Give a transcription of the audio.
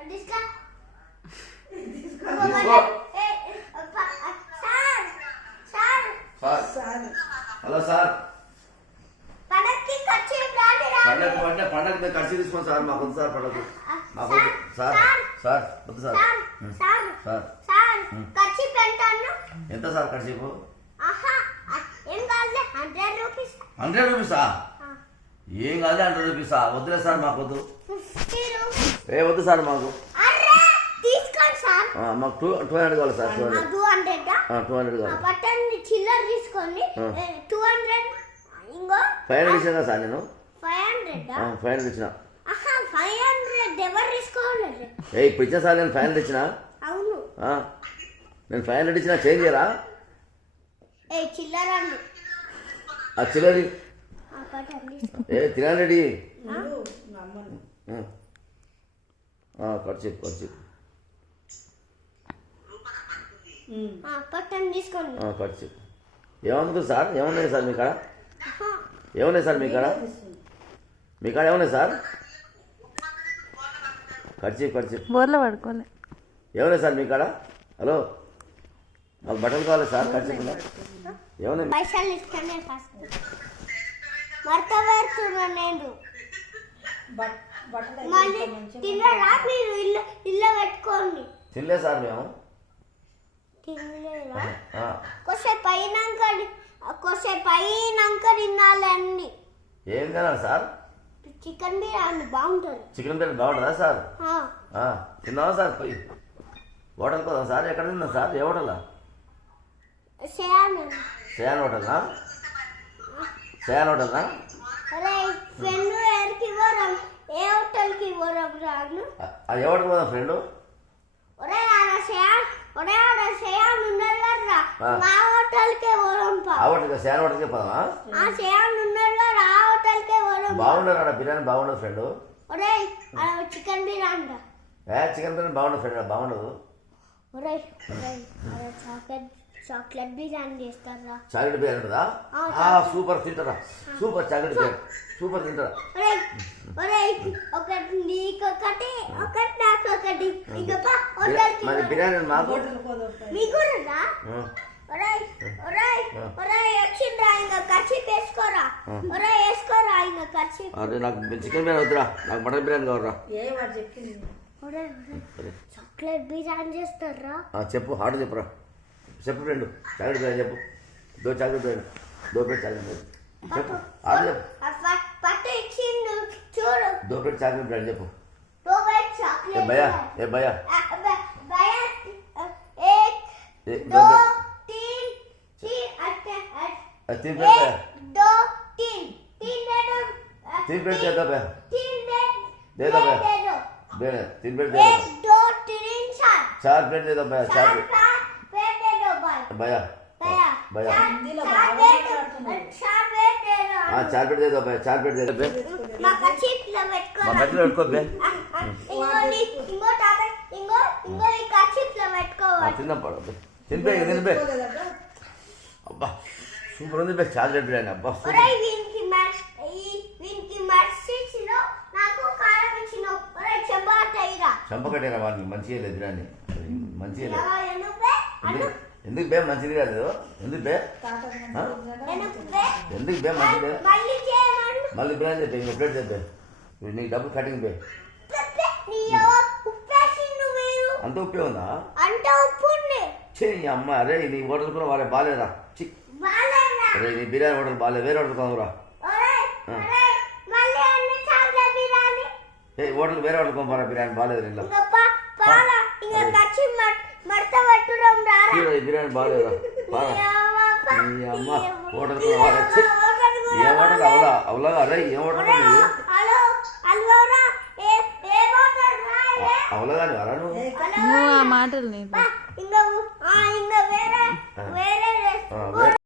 Hello sir, పండగ ఖర్చు తీసుకోండి సార్. మాకు వద్దు సార్ పండగ, మాకు వద్దు సార్. సార్ వద్దు సార్. సార్ ఎంత సార్ ఖర్చు? 100 రూపీసా? ఏం కాదు 100 రూపీసా? వద్దులే సార్, మాకు వద్దు. ఏ వద్దు సార్ మాకు. మాకు 200 కావాలి సార్. 200 కావాలి. చిల్లర తీసుకోండి. 200 ఇంగో 500 ఇచ్చిన సార్. నేను 500 ఇచ్చిన. 500 ఎవరు తీసుకోవాలి? ఇప్పుడు ఇచ్చిన సార్. నేను 500 ఇచ్చిన. అవును, నేను 500 ఇచ్చిన. చేంజ్ చేయరా? చిల్లర చిల్లరి 300 ఖర్చు తీసుకోండి. ఖర్చు ఏమవుతుంది సార్? ఏమున్నాయి సార్ మీ కాడ? ఏమున్నాయి సార్ మీ కాడ? మీ కాడ ఏమున్నాయి సార్? ఖర్చు బోర్లో పడుకోలే. ఏమున్నాయి సార్ మీ కాడ? హలో, మాకు బట్టలు కావాలి సార్. ఖర్చు ఏమున్నాయి? పైసలు ఇస్తానే ఫస్ట్ మడత పెడుతున్నా నేను. తినరా మీరు? ఇల్లు పెట్టుకోండి. తినలే సార్ మేము. తినలేదా? కొద్దిసేపు అయినాక తినాలి అన్ని. ఏం తినాలి సార్? చికెన్ బిర్యానీ బాగుంటుంది. చికెన్ బిర్యానీ బాగుంటుందా సార్? తిన్నావా సార్? పోయి హోటల్కి పోదాం సార్. ఎక్కడ తిన్నాం సార్? ఏ హోటలా? సేయాన్ హోటల్నా? సేయాన్ హోటల్నా? ఫ్రెండ్ ఎక్కడికి పోరాం? ఏ హోటల్కి పోరాం రాను? ఏ హోటల్కి పోదాం ఫ్రెండ్? సేయాన్ ఉన్నారు కదా, మా హోటల్కే పోరాం. ఆ హోటల్కి, సేయాన్ హోటల్కే పోదామా? సేయాన్ ఉన్నారు కదా, ఆ హోటల్కే పోరాం. బాగుండదు అక్కడ బిర్యానీ. బాగుండదు friend. Chicken biryani. Chicken biryani బాగుండదు ఫ్రెండ్. బాగుండదు. చాక్లెట్ బిర్యానీ చేస్తారా? చాక్లెట్ బిర్యానీ ఉంటుందా? సూపర్ తింటారా? సూపర్ చాక్లెట్ బిర్యానీ సూపర్ తింటారా? ఒకటి నీకొకటి, ఒకటి నాకొకటి. మరి బిర్యానీ మాకు మీకు వచ్చిండ్రా? ఇంకా ఖర్చు వేసుకోరా. వేసుకోరా ఇంకా ఖర్చు. అదే నాకు చికెన్ బిర్యానీ వద్దురా, నాకు మటన్ బిర్యానీ కావరా. చాక్లెట్ బిర్యానీ చేస్తారా? చెప్పు, హార్డ్ చెప్పురా. చెప్పు ఫ్రెండ్. చాక్లెట్ బిర్యానీ చెప్పు. 2 chocolate biryani, 2 plate chocolate biryani చెప్పు. హార్డ్ చెప్పు. పట్టు ఇచ్చిండు చూడు. 2 ప్లేట్ చాక్లెట్ బిర్యానీ చెప్పు. 2 ప్లేట్ చాక్లెట్. భయ్యా, ఏ భయ్యా, 1 2 3 3 प्लेट है। 2 3 3 प्लेट दे दो भैया, 3 दे दो भैया, दे 3 प्लेट दे दो। 1 2 3 4 प्लेट दे दो भैया, 4 प्लेट दे दो भाई। भैया भैया 4 प्लेट दे दो। हाँ 4 प्लेट दे दो भैया, 4 प्लेट दे दो भैया। माका चिप्ला పెట్టుకో, మా బట్టలు పెట్టుకో భయ్యా. ఇంగో ఈ చిప్లా పెట్టుకో. తిన్నా పడ తినిపే తినిపే. అబ్బా సూపర్ ఉంది భయ్యా చాక్లెట్ బిర్యానీ. అబ్బా ఒరేయ్ వీనికి మర్సిలో నాకు కారం ఇచ్చినో. ఒరేయ్ చెంబటైరా. చంపకట్టేరా వాడికి మంచిగా లేదు బిర్యానీ. మంచిగా లేదు. ఎందుకు బే మంచిది కాదు? ఎందుకు బే ఎందుకు బే మంచిది? మళ్ళీ బిర్యానీ చెప్పే, ఇంకో ప్లేట్ చెప్పే. నీకు డబ్బులు కటింగ్ బే. అంత ఉప్పే ఉందా? చే అమ్మ, అరే నీ హోటల్ కూడా వాళ్ళే బాగాలేరా. అరే నీ బిర్యానీ హోటల్ బాగాలేదు, వేరే హోటల్ కొనురా. ఏ హోటల్ వేరే హోటల్ కొనురా, బిర్యానీ బాగాలేదు. ఇంట్లో బిర్యానీ బాగాలేదా? నీ అమ్మ హోటల్ కూడా బాగాలేదు. ఏ హోటల్ అవలా అవలా? అరే ఏ హోటల్ అవలా కానీ అలా నువ్వు ఆ మాటలు వేరే